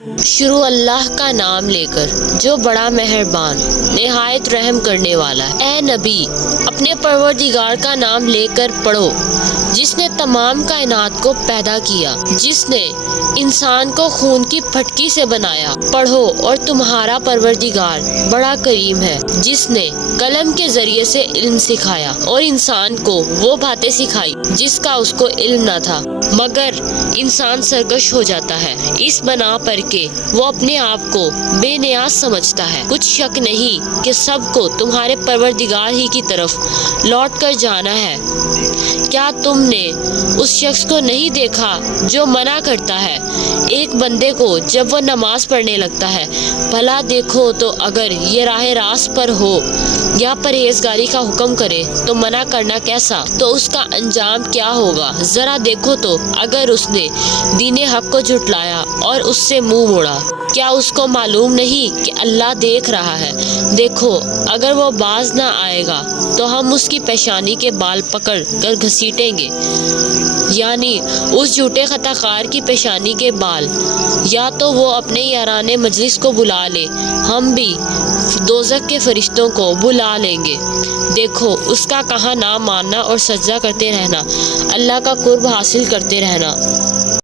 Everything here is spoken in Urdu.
شروع اللہ کا نام لے کر جو بڑا مہربان نہایت رحم کرنے والا ہے۔ اے نبی، اپنے پروردگار کا نام لے کر پڑھو جس نے تمام کائنات کو پیدا کیا، جس نے انسان کو خون کی پھٹکی سے بنایا۔ پڑھو اور تمہارا پروردگار بڑا کریم ہے، جس نے قلم کے ذریعے سے علم سکھایا اور انسان کو وہ باتیں سکھائی جس کا اس کو علم نہ تھا، مگر انسان سرکش ہو جاتا ہے اس بنا پر کہ وہ اپنے آپ کو بے نیاز سمجھتا ہے۔ کچھ شک نہیں کہ سب کو تمہارے پروردگار ہی کی طرف لوٹ کر جانا ہے۔ کیا تم نے اس شخص کو نہیں دیکھا جو منع کرتا ہے ایک بندے کو جب وہ نماز پڑھنے لگتا ہے، بھلا دیکھو تو اگر یہ راہ راست پر ہو یا پرہیزگاری کا حکم کرے تو منع کرنا کیسا، تو اس کا انجام کیا ہوگا؟ ذرا دیکھو تو اگر اس نے دین حق کو جھٹلایا اور اس سے منہ موڑا، کیا اس کو معلوم نہیں کہ اللہ دیکھ رہا ہے؟ دیکھو اگر وہ باز نہ آئے گا تو ہم اس کی پیشانی کے بال پکڑ کر گھسیٹیں گے، یعنی اس جھوٹے خطا کار کی پیشانی کے بال، یا تو وہ اپنے یاران مجلس کو بلا لے، ہم بھی دوزخ کے فرشتوں کو بلا لیں گے۔ دیکھو اس کا کہا نہ ماننا اور سجدہ کرتے رہنا، اللہ کا قرب حاصل کرتے رہنا۔